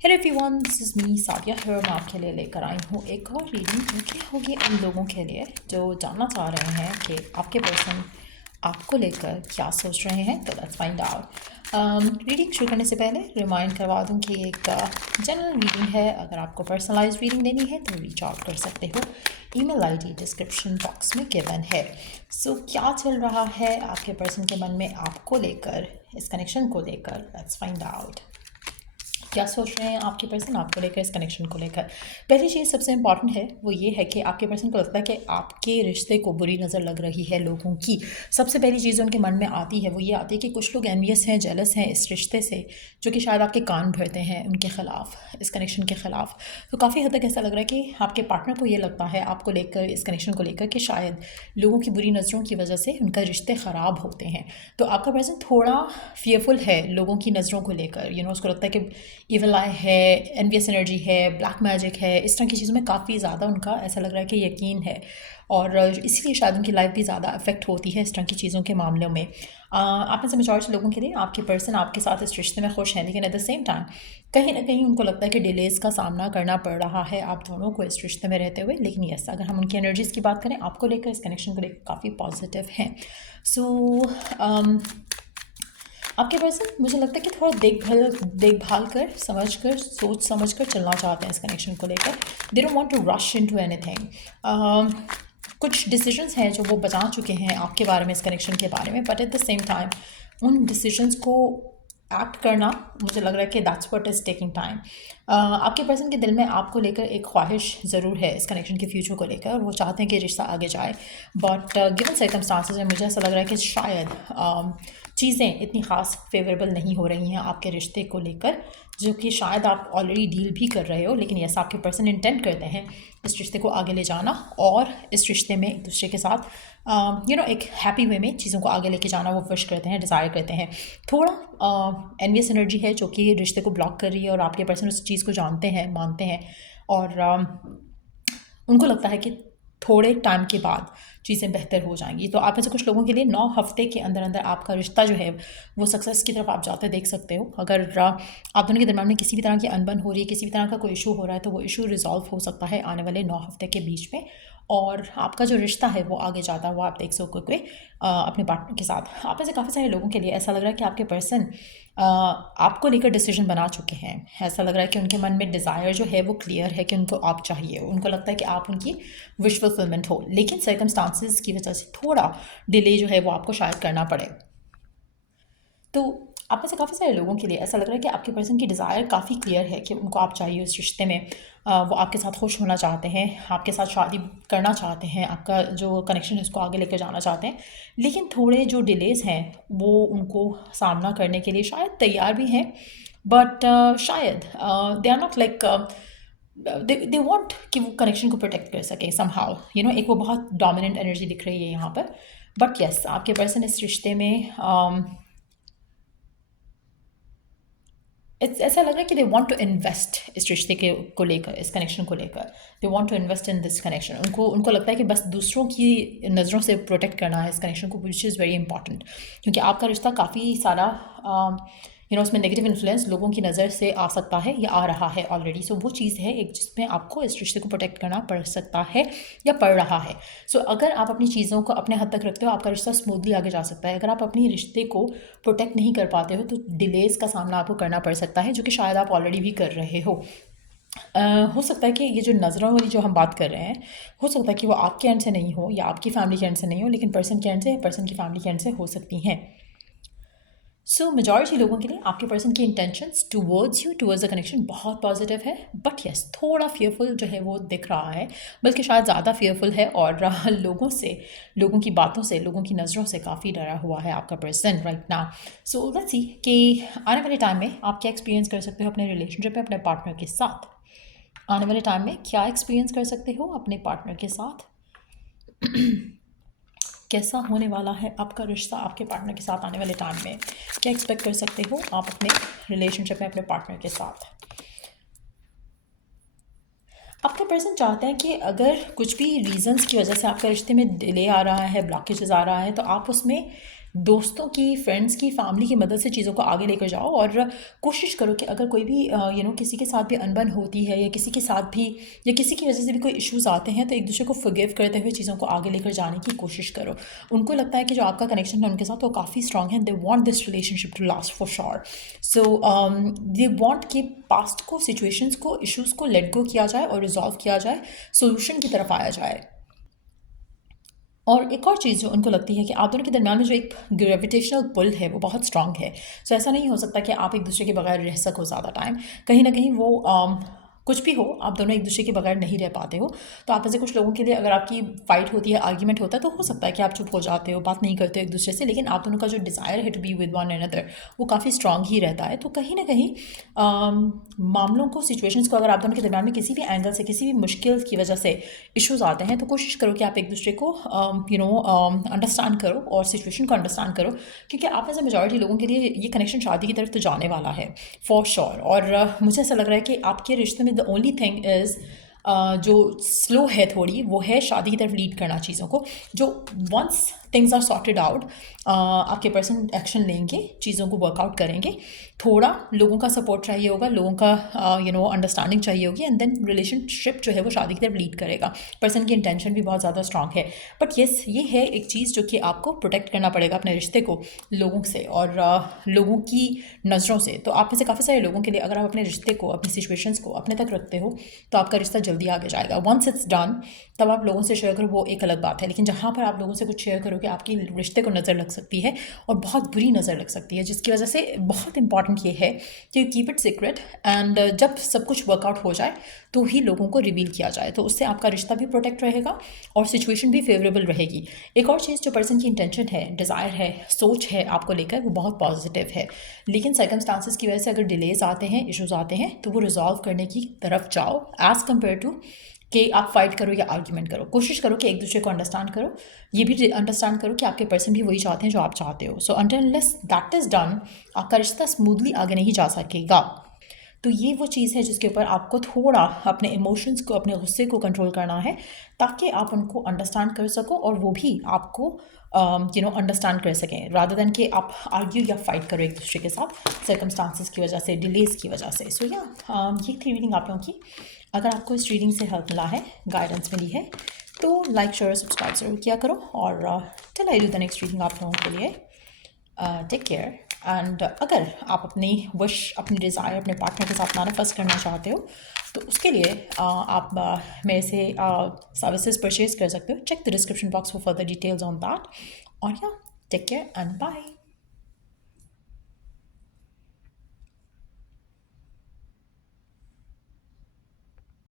Hello everyone, this is me Sadia here. मैं आपके लिए लेकर आई हूँ एक और रीडिंग जो कि होगी उन लोगों के लिए जो जानना चाह रहे हैं कि आपके पर्सन आपको लेकर क्या सोच रहे हैं। तो लेट्स फाइंड आउट। रीडिंग शुरू करने से पहले रिमाइंड करवा दूँ कि एक जनरल रीडिंग है। अगर आपको पर्सनलाइज रीडिंग लेनी है तो रीच आउट कर सकते हो। ईमेल आईडी डिस्क्रिप्शन बॉक्स में गिवन है। सो क्या चल रहा है आपके पर्सन के मन में आपको लेकर, इस कनेक्शन को लेकर? लेट्स फाइंड आउट क्या सोच रहे हैं आपके पर्सन आपको लेकर, इस कनेक्शन को लेकर। पहली चीज़ सबसे इम्पॉर्टेंट है वो ये है कि आपके पर्सन को लगता है कि आपके रिश्ते को बुरी नज़र लग रही है लोगों की। सबसे पहली चीज़ उनके मन में आती है वो ये आती है कि कुछ लोग एनवियस हैं, जेलस हैं इस रिश्ते से, जो कि शायद आपके कान भरते हैं उनके ख़िलाफ़, इस कनेक्शन के ख़िलाफ़। तो काफ़ी हद तक ऐसा लग रहा है कि आपके पार्टनर को ये लगता है आपको लेकर, इस कनेक्शन को लेकर, कि शायद लोगों की बुरी नज़रों की वजह से उनका रिश्ते ख़राब होते हैं। तो आपका पर्सन थोड़ा फियरफुल है लोगों की नज़रों को लेकर। उसको लगता है कि इवल आई है, एनवियस एनर्जी है, ब्लैक मैजिक है, इस तरह की चीज़ों में काफ़ी ज़्यादा उनका ऐसा लग रहा है कि यकीन है, और इसीलिए शायद उनकी लाइफ भी ज़्यादा अफेक्ट होती है इस तरह की चीज़ों के मामलों में। आप में से मेजॉरिटी लोगों के लिए आपके पर्सन आपके साथ इस रिश्ते में खुश हैं, लेकिन एट द सेम टाइम कहीं ना कहीं उनको लगता है कि डिलेज़ का सामना करना पड़ रहा है आप दोनों को इस रिश्ते में रहते हुए। लेकिन यस, अगर हम उनकी एनर्जीज़ की बात करें आपको लेकर, इस कनेक्शन को लेकर काफ़ी पॉजिटिव हैं। सो आपके पर्सन मुझे लगता है कि थोड़ा देखभाल कर, समझ कर, सोच समझ कर चलना चाहते हैं इस कनेक्शन को लेकर। They don't want to rush into anything. कुछ डिसीजंस हैं जो वो बता चुके हैं आपके बारे में, इस कनेक्शन के बारे में, but at the same time उन डिसीजंस को एक्ट करना मुझे लग रहा है कि that's what is taking time. आपके पर्सन के दिल में आपको लेकर एक ख्वाहिश ज़रूर है इस कनेक्शन के फ्यूचर को लेकर, और वो चाहते हैं कि रिश्ता आगे जाए। बट गिवन सर्कमस्टांसेस में मुझे ऐसा लग रहा है कि शायद चीज़ें इतनी ख़ास फेवरेबल नहीं हो रही हैं आपके रिश्ते को लेकर, जो कि शायद आप ऑलरेडी डील भी कर रहे हो। लेकिन यस, आपके पर्सन इंटेंट करते हैं इस रिश्ते को आगे ले जाना, और इस रिश्ते में एक दूसरे के साथ एक हैप्पी वे में चीज़ों को आगे लेके जाना वो विश करते हैं, डिज़ायर करते हैं। थोड़ा एनवियस एनर्जी है जो कि रिश्ते को ब्लॉक कर रही है, और आपके पर्सन उस चीज़ को जानते हैं, मानते हैं, और उनको लगता है कि थोड़े टाइम के बाद चीज़ें बेहतर हो जाएंगी। तो आप में से कुछ लोगों के लिए 9 हफ्ते के अंदर अंदर आपका रिश्ता जो है वो सक्सेस की तरफ आप जाते देख सकते हो। अगर आप दोनों के दरम्यान में किसी भी तरह की अनबन हो रही है, किसी भी तरह का कोई इशू हो रहा है, तो वो इशू रिजॉल्व हो सकता है आने वाले 9 हफ्ते के बीच में, और आपका जो रिश्ता है वो आगे जाता हुआ आप देख सकोगे अपने पार्टनर के साथ। आप में से काफ़ी सारे लोगों के लिए ऐसा लग रहा है कि आपके पर्सन आपको लेकर डिसीजन बना चुके हैं। ऐसा लग रहा है कि उनके मन में डिज़ायर जो है वो क्लियर है कि उनको आप चाहिए, उनको लगता है कि आप उनकी विश फुलफिलमेंट हो, लेकिन सर्कमस्टांसेस की वजह से थोड़ा डिले जो है वो आपको शायद करना पड़े। तो आप में से काफ़ी सारे लोगों के लिए ऐसा लग रहा है कि आपके पर्सन की डिज़ायर काफ़ी क्लियर है कि उनको आप चाहिए उस रिश्ते में। वो आपके साथ खुश होना चाहते हैं, आपके साथ शादी करना चाहते हैं, आपका जो कनेक्शन है उसको आगे लेकर जाना चाहते हैं। लेकिन थोड़े जो डिलेज़ हैं वो उनको सामना करने के लिए शायद तैयार भी हैं, बट शायद they are not like they want कि वो कनेक्शन को प्रोटेक्ट कर सकें समहाउ। एक वो बहुत डोमिनेंट एनर्जी दिख रही है यहाँ पर। बट यस, आपके पर्सन इस रिश्ते में ऐसा लग रहा है कि दे वांट टू इन्वेस्ट इस रिश्ते के को लेकर, इस कनेक्शन को लेकर। They want to invest in this connection. उनको लगता है कि बस दूसरों की नज़रों से प्रोटेक्ट करना है इस कनेक्शन को, विच इज़ वेरी इंपॉर्टेंट, क्योंकि आपका रिश्ता काफ़ी सारा उसमें नेगेटिव इन्फ्लुएंस लोगों की नज़र से आ सकता है या आ रहा है ऑलरेडी। सो वो चीज़ है एक जिसमें आपको इस रिश्ते को प्रोटेक्ट करना पड़ सकता है या पड़ रहा है। सो अगर आप अपनी चीज़ों को अपने हद तक रखते हो, आपका रिश्ता स्मूथली आगे जा सकता है। अगर आप अपनी रिश्ते को प्रोटेक्ट नहीं कर पाते हो तो डिलेज़ का सामना आपको करना पड़ सकता है, जो कि शायद आप ऑलरेडी भी कर रहे हो। हो सकता है कि ये जो नज़रों वाली जो हम बात कर रहे हैं, हो सकता है कि वो आपके एंड से नहीं हो या आपकी फैमिली के एंड से नहीं हो, लेकिन पर्सन के एंड से या पर्सन की फैमिली के एंड से हो सकती हैं। सो मेजॉरिटी लोगों के लिए आपके पर्सन की intentions towards you, towards the connection बहुत पॉजिटिव है। बट यस, थोड़ा फियरफुल जो है वो दिख रहा है, बल्कि शायद ज़्यादा फियरफुल है, और लोगों से, लोगों की बातों से, लोगों की नज़रों से काफ़ी डरा हुआ है आपका person right now. So let's see कि आने वाले टाइम में आप क्या एक्सपीरियंस कर सकते हो अपने रिलेशनशिप में अपने पार्टनर के साथ। आने वाले टाइम में क्या एक्सपीरियंस कर सकते हो अपने पार्टनर के साथ, कैसा होने वाला है आपका रिश्ता आपके पार्टनर के साथ आने वाले टाइम में, क्या एक्सपेक्ट कर सकते हो आप अपने रिलेशनशिप में अपने पार्टनर के साथ। आपका पर्सन चाहते हैं कि अगर कुछ भी रीजंस की वजह से आपके रिश्ते में डिले आ रहा है, ब्लॉकेजेस आ रहा है, तो आप उसमें दोस्तों की, फ्रेंड्स की, फैमिली की मदद से चीज़ों को आगे लेकर जाओ और कोशिश करो कि अगर कोई भी किसी के साथ भी अनबन होती है या किसी के साथ भी या किसी की वजह से भी कोई इश्यूज़ आते हैं, तो एक दूसरे को फॉरगिव करते हुए चीज़ों को आगे लेकर जाने की कोशिश करो। उनको लगता है कि जो आपका कनेक्शन है उनके साथ वो काफ़ी स्ट्रॉन्ग है, they want this relationship to last for sure. So they want कि पास्ट को, सिचुएशंस को, इश्यूज़ को लेट गो किया जाए और रिजॉल्व किया जाए, सोल्यूशन की तरफ आया जाए। और एक और चीज़ जो उनको लगती है कि आप दोनों के दरमियान में जो एक ग्रेविटेशनल पुल है वो बहुत स्ट्रांग है। सो ऐसा नहीं हो सकता कि आप एक दूसरे के बगैर रह सको ज़्यादा टाइम। कहीं ना कहीं वो कुछ भी हो, आप दोनों एक दूसरे के बगैर नहीं रह पाते हो। तो आप में से कुछ लोगों के लिए अगर आपकी फाइट होती है, आर्ग्यूमेंट होता है, तो हो सकता है कि आप चुप हो जाते हो, बात नहीं करते हो एक दूसरे से, लेकिन आप दोनों का जो डिज़ायर है to be with one another वो काफ़ी स्ट्रांग ही रहता है। तो कहीं ना कहीं मामलों को, सिचुएशंस को अगर आप दोनों के दरमियान में किसी भी एंगल से, किसी भी मुश्किल की वजह से इश्यूज आते हैं, तो कोशिश करो कि आप एक दूसरे को अंडरस्टैंड करो और सिचुएशन को अंडरस्टैंड करो, क्योंकि आप में से मेजॉरिटी लोगों के लिए ये कनेक्शन शादी की तरफ तो जाने वाला है फॉर श्योर। और मुझे ऐसा लग रहा है कि आपके रिश्ते में द ओनली थिंग इज़ जो स्लो है थोड़ी, वो है शादी की तरफ लीड करना चीज़ों को। जो once things are sorted out, आपके पर्सन एक्शन लेंगे, चीज़ों को वर्कआउट करेंगे। थोड़ा लोगों का सपोर्ट चाहिए होगा, लोगों का अंडरस्टैंडिंग चाहिए होगी, एंड देन रिलेशनशिप जो है वो शादी की तरफ लीड करेगा। पर्सन की इंटेंशन भी बहुत ज़्यादा स्ट्रांग है। बट येस, ये है एक चीज़ जो कि आपको प्रोटेक्ट करना पड़ेगा अपने रिश्ते को लोगों से और लोगों की नज़रों से। तो आप में से काफ़ी सारे लोगों के लिए अगर आप अपने रिश्ते को, अपनी सिचुएशंस को अपने तक रखते हो, तो आपका रिश्ता जल्दी आगे जाएगा। वंस इट्स डन, तब आप लोगों से शेयर करो, वो एक अलग बात है। लेकिन जहाँ पर आप लोगों से कुछ शेयर करोगे, आपकी रिश्ते को नज़र लग सकती है और बहुत बुरी नज़र लग सकती है, जिसकी वजह से बहुत इंपॉर्टेंट ये है कि कीप इट सीक्रेट, एंड जब सब कुछ वर्कआउट हो जाए तो ही लोगों को रिवील किया जाए। तो उससे आपका रिश्ता भी प्रोटेक्ट रहेगा और सिचुएशन भी फेवरेबल रहेगी। एक और चीज़, जो पर्सन की इंटेंशन है, डिज़ायर है, सोच है आपको लेकर, वो बहुत पॉजिटिव है। लेकिन सर्कमस्टांसिस की वजह से अगर डिलेज आते हैं, इश्यूज आते हैं, तो वो रिजॉल्व करने की तरफ जाओ एज़ कम्पेयर टू कि आप फाइट करो या आर्ग्यूमेंट करो। कोशिश करो कि एक दूसरे को अंडरस्टैंड करो, ये भी अंडरस्टैंड करो कि आपके पर्सन भी वही चाहते हैं जो आप चाहते हो। So until unless that is done, आपका रिश्ता स्मूथली आगे नहीं जा सकेगा। तो ये वो चीज़ है जिसके ऊपर आपको थोड़ा अपने इमोशंस को, अपने गुस्से को कंट्रोल करना है, ताकि आप उनको अंडरस्टैंड कर सको और वो भी आपको अंडरस्टैंड कर सकें, रादर देन कि आप आर्ग्यू या फाइट करो एक दूसरे के साथ सर्कमस्टांसिस की वजह से, डिलेज की वजह से। सो ये थी रीडिंग आप लोगों की। अगर आपको इस रीडिंग से हेल्प मिला है, गाइडेंस मिली है, तो लाइक, शेयर, सब्सक्राइब जरूर किया करो। और till I do the next reading आप लोगों के लिए, टेक केयर। एंड अगर आप अपनी विश, अपनी डिज़ायर अपने पार्टनर के साथ मैनिफेस्ट करना चाहते हो, तो उसके लिए आप मेरे से सर्विसेज परचेज कर सकते हो। Check the description box for further details on that. और या, टेक केयर एंड बाय।